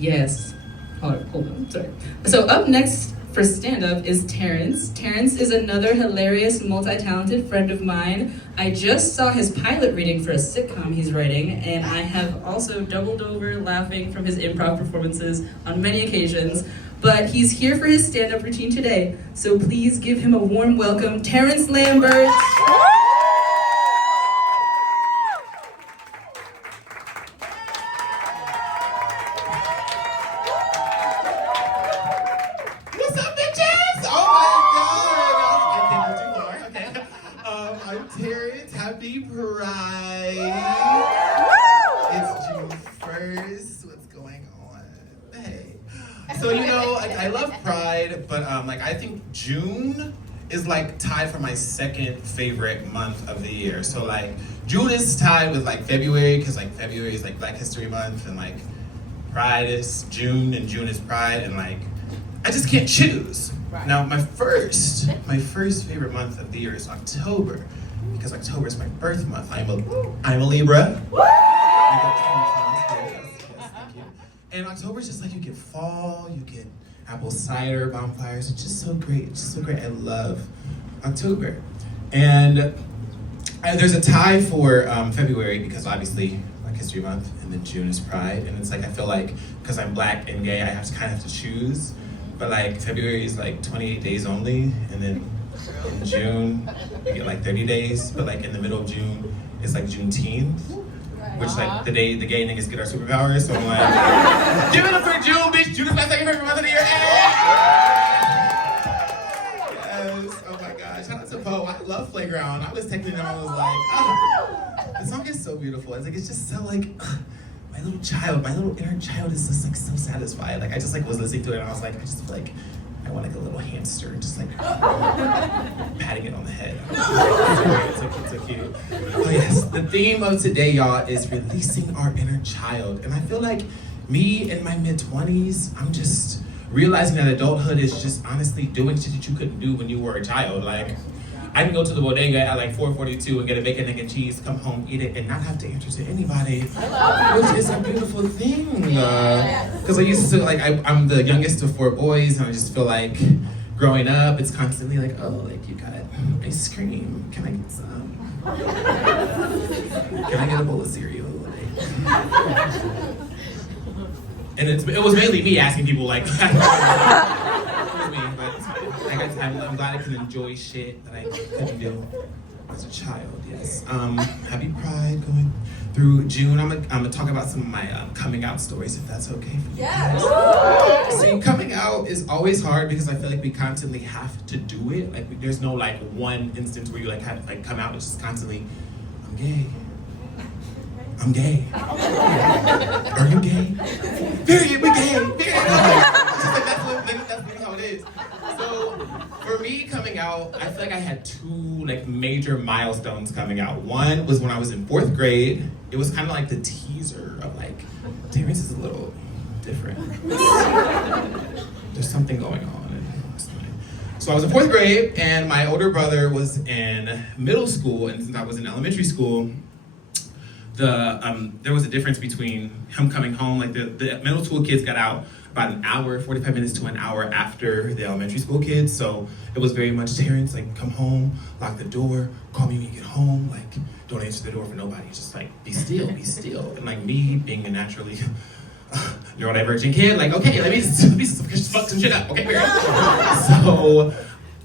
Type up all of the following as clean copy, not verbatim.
Yes. Hold on, sorry. So up next for stand-up is Terrence. Terrence is another hilarious, multi-talented friend of mine. I just saw his pilot reading for a sitcom he's writing, and I have also doubled over laughing from his improv performances on many occasions. But he's here for his stand-up routine today, so please give him a warm welcome, Terrence Lambert. What's up, bitches? Oh my God! I can't go too far. Okay. I'm Terrence. Happy Pride. It's June 1st. What's going on? Hey. So I love Pride, but I think June is tied for my second favorite month of the year. So June is tied with February, because February is Black History Month, and Pride is June, and June is Pride, and I just can't choose. Right. Now, my first favorite month of the year is October, because October is my birth month. I'm a Libra. Yes, thank you. And October is just you get fall, you get apple cider bonfires. It's just so great. It's just so great. I love October. And there's a tie for February, because obviously Black History Month, and then June is Pride, and it's I feel because I'm Black and gay, I have to choose. But February is 28 days only, and then in June you get 30 days. But in the middle of June it's Juneteenth, which the day the gay niggas get our superpowers. So I'm give it up for June, bitch. June is my second favorite month of the year. Yes. Oh my gosh. Shout out to Poe. I love Playground. I was texting him. I was the song is so beautiful. It's just so my little child, my little inner child is just so satisfied. I just was listening to it, and I was I just feel I want a little hamster, just patting it on the head. It's so cute. Oh yes, the theme of today, y'all, is releasing our inner child. And I feel me in my mid-20s, I'm just realizing that adulthood is just honestly doing shit that you couldn't do when you were a child. I can go to the bodega at 4:42 and get a bacon, egg, and cheese, come home, eat it, and not have to answer to anybody, which is a beautiful thing. Because I used to, I'm the youngest of 4 boys, and I just feel growing up, it's constantly you got ice cream, can I get some? Can I get a bowl of cereal? And it was mainly me asking people I'm glad I can enjoy shit that I couldn't do as a child. Yes. Happy Pride going through June. I'm gonna talk about some of my coming out stories, if that's okay for you. Yes. See, coming out is always hard because I feel we constantly have to do it. There's no one instance where you have to come out. It's just constantly, I'm gay. I'm gay. Are you gay? Period. We're gay. Period. That's really how it is. So for me coming out, I feel I had 2 major milestones coming out. One was when I was in 4th grade. It was kind of the teaser of Terrence is a little different. There's something going on. So I was in 4th grade, and my older brother was in middle school, and since I was in elementary school, there was a difference between him coming home. The middle school kids got out about an hour, 45 minutes to an hour after the elementary school kids. So it was very much Terrence, come home, lock the door, call me when you get home, don't answer the door for nobody. Just be still, be still. And me being a naturally neurodivergent kid, okay, let me fuck some shit up, okay? So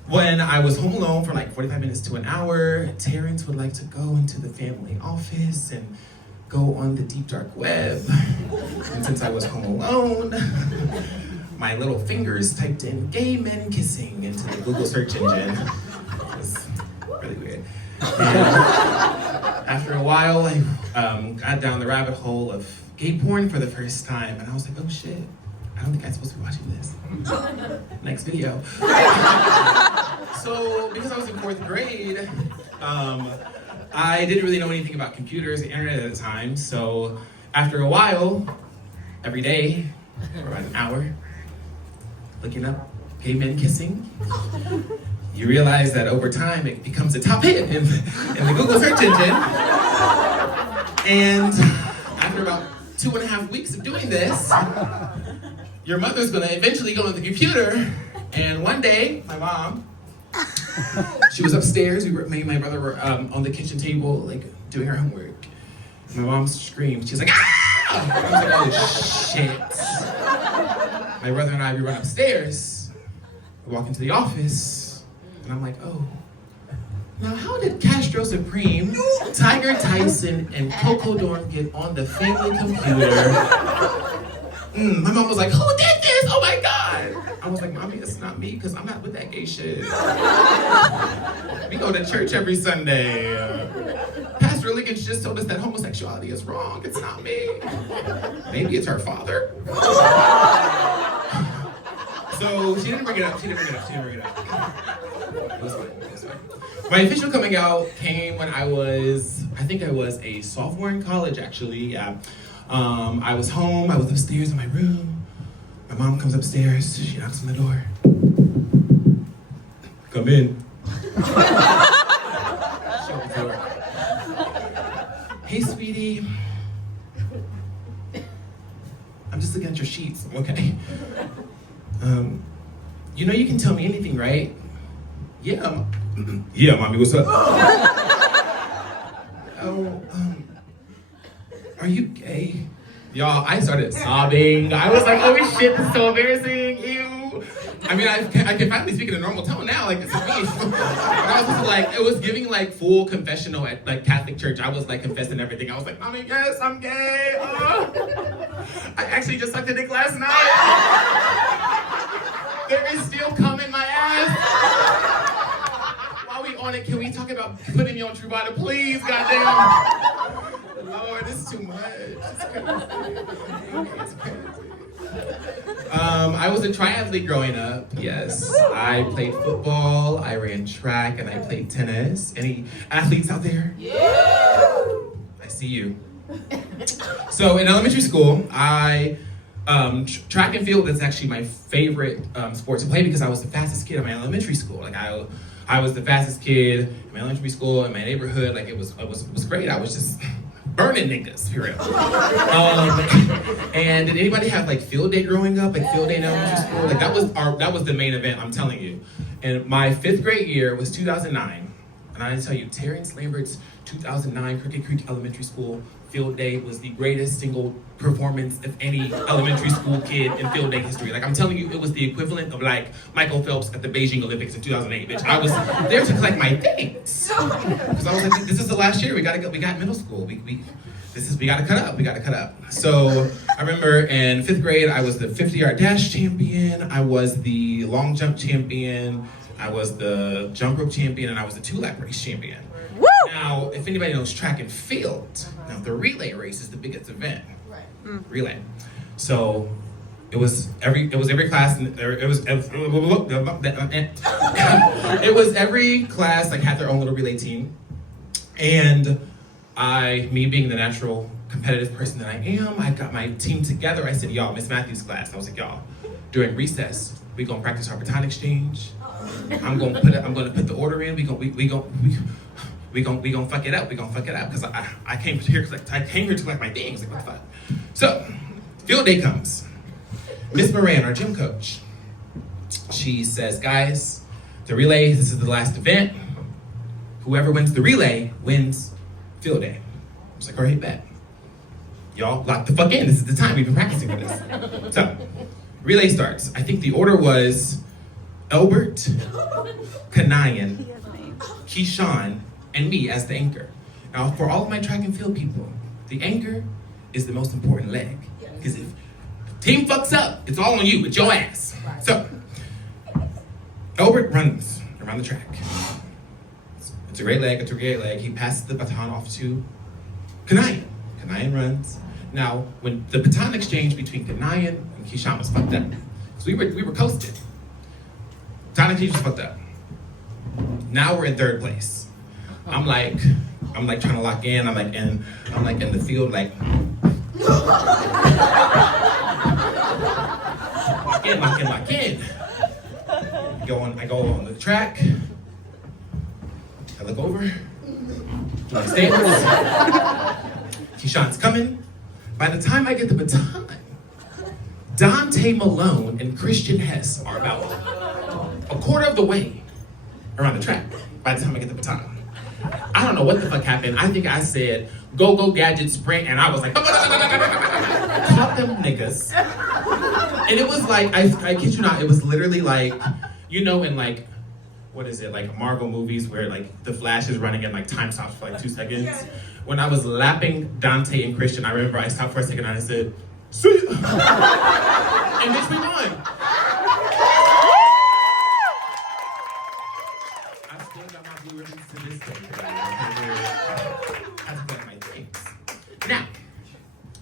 when I was home alone for 45 minutes to an hour, Terrence would like to go into the family office and go on the deep dark web. And since I was home alone, my little fingers typed in gay men kissing into the Google search engine. It was really weird. And after a while, I got down the rabbit hole of gay porn for the first time, and I was oh shit, I don't think I'm supposed to be watching this. Next video. So, because I was in 4th grade, I didn't really know anything about computers and internet at the time, so after a while, every day, for about an hour, looking up gay men kissing, you realize that over time it becomes a top hit in the Google search engine. And after about 2.5 weeks of doing this, your mother's gonna eventually go on the computer, and one day, my mom, she was upstairs, me and my brother were on the kitchen table, like, doing our homework. My mom screamed, she was like, ah! I was like, oh shit. My brother and I, we run upstairs, we walk into the office, and I'm like, oh. Now, how did Castro Supreme, Tiger Tyson, and Coco Dorn get on the family computer? My mom was like, who did this? Oh my God. I was like, Mommy, it's not me, because I'm not with that gay shit. We go to church every Sunday. Pastor Liggins just told us that homosexuality is wrong. It's not me. Maybe it's her father. So she didn't bring it up. It was fine. My official coming out came when I think I was a sophomore in college, actually, yeah. I was home, I was upstairs in my room. My mom comes upstairs, she knocks on the door. Come in. Shut the door. Hey, sweetie. I'm just looking at your sheets, I'm okay. You know you can tell me anything, right? Yeah, yeah, Mommy, what's up? Are you gay? Y'all, I started sobbing. I was like, oh shit, this is so embarrassing, ew. I mean, I can finally speak in a normal tone now, like, this is me. But I was just like, it was giving like full confessional at like Catholic church. I was like confessing everything. I was like, Mommy, yes, I'm gay. I actually just sucked a dick last night. There is still cum in my ass. While we on it, can we talk about putting me on Truvada, please, goddamn? Lord, this is too much. It's crazy. I was a triathlete growing up, yes. I played football, I ran track, and I played tennis. Any athletes out there? Yeah! I see you. So in elementary school, track and field is actually my favorite sport to play because I was the fastest kid in my elementary school. Like I was the fastest kid in my elementary school, in my neighborhood. Like it was great. I was just burning niggas, for real. And did anybody have like field day growing up? Like field day in elementary school? Like that was the main event, I'm telling you. And my 5th grade year was 2009. And I tell you, Terrence Lambert's 2009 Crooked Creek Elementary School field day was the greatest single performance of any elementary school kid in field day history. Like I'm telling you, it was the equivalent of like Michael Phelps at the Beijing Olympics in 2008, bitch. I was there to collect my things. Because I was like, this is the last year, we got middle school. We gotta cut up. So I remember in 5th grade, I was the 50-yard dash champion, I was the long jump champion, I was the jump rope champion, and I was the 2-lap race champion. Woo! Now, if anybody knows track and field, now the relay race is the biggest event. Right. Relay. So it was every class, and it was every class like had their own little relay team, and me being the natural competitive person that I am, I got my team together. I said, y'all, Miss Matthews' class. I was like, y'all, during recess, we gonna practice our baton exchange. I'm gonna put the order in. We gonna fuck it up. Because I came here to collect my things. Like, what the fuck? So, field day comes. Miss Moran, our gym coach, she says, guys, the relay, this is the last event. Whoever wins the relay wins field day. I was like, all right, bet. Y'all lock the fuck in. This is the time. We've been practicing for this. So, relay starts. I think the order was Elbert, Kanayan, Keyshawn, and me as the anchor. Now, for all of my track and field people, the anchor is the most important leg. Because if the team fucks up, it's all on you. It's your ass. So, Elbert runs around the track. It's a great leg. He passes the baton off to Kanayan. Kanayan runs. Now, when the baton exchange between Kanayan and Keyshawn was fucked up, so we were coasted. Baton exchange was fucked up. Now we're in 3rd place. I'm like trying to lock in. I'm like in the field, like lock in. I go on the track. I look over. To my stance. Keyshawn's coming. By the time I get the baton, Dante Malone and Christian Hess are about a quarter of the way around the track by the time I get the baton. I don't know what the fuck happened. I think I said, go, go, gadget, sprint, and I was like, caught them niggas. And it was like, I kid you not, it was literally like, you know, in like, what is it, like Marvel movies where like the Flash is running and like time stops for like 2 seconds. When I was lapping Dante and Christian, I remember I stopped for a second and I said, see ya. And bitch, we won. I still got my blue ribbons to this day. That's one of my things. Now,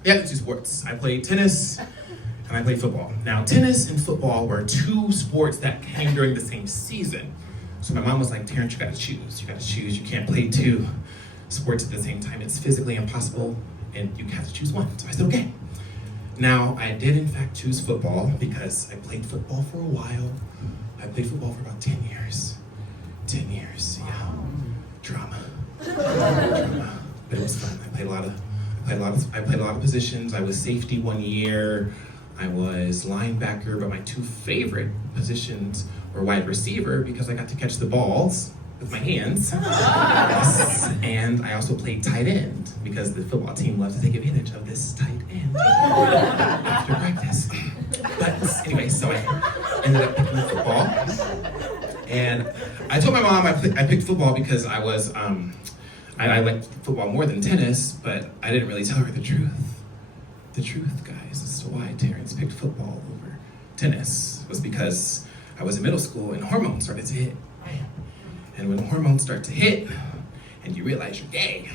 we have the 2 sports. I played tennis and I played football. Now, tennis and football were 2 sports that came during the same season. So my mom was like, Terrence, you gotta choose. You gotta choose. You can't play 2 sports at the same time. It's physically impossible and you have to choose one. So I said, okay. Now, I did in fact choose football because I played football for a while. I played football for about 10 years. 10 years, yeah. Drama. Drama. But it was fun. I played a lot of positions. I was safety 1 year. I was linebacker, but my 2 favorite positions were wide receiver because I got to catch the balls with my hands. And I also played tight end because the football team loves to take advantage of this tight end after practice. But anyway, so I ended up picking football. And I told my mom I picked football because I was, I liked football more than tennis, but I didn't really tell her the truth. The truth, guys, as to why Terrence picked football over tennis was because I was in middle school and hormones started to hit. And when hormones start to hit and you realize you're gay,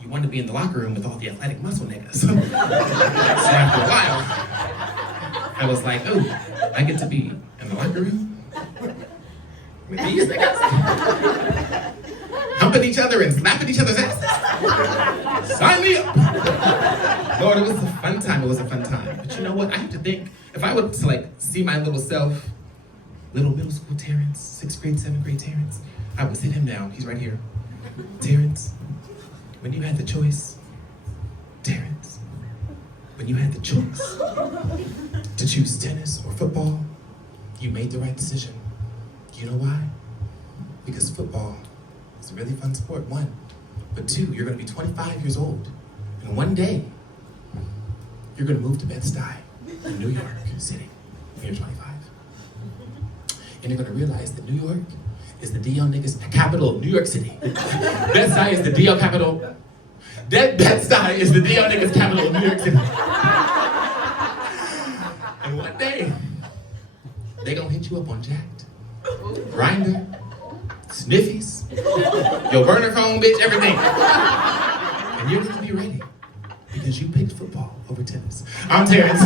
you want to be in the locker room with all the athletic muscle niggas. So after a while, I was like, oh, I get to be in the locker room with these niggas? Humping each other and slapping each other's ass. Sign me up! Lord, it was a fun time. It was a fun time. But you know what? I have to think, if I were to like see my little self, little middle school Terrence, 6th grade, 7th grade Terrence, I would sit him down. He's right here. Terrence, when you had the choice, Terrence, when you had the choice to choose tennis or football, you made the right decision. You know why? Because football is a really fun sport, 1. But 2, you're gonna be 25 years old. And one day, you're gonna move to Bed-Stuy in New York City when you're 25. And you're gonna realize that New York is the DL niggas capital of New York City. Bed-Stuy is the DL capital. Bed-Stuy is the DL niggas capital of New York City. And one day, they gonna hit you up on Jacked, Grindr, Sniffies, your burner phone, bitch, everything. And you're gonna be ready because you picked football over tennis. I'm Terrence.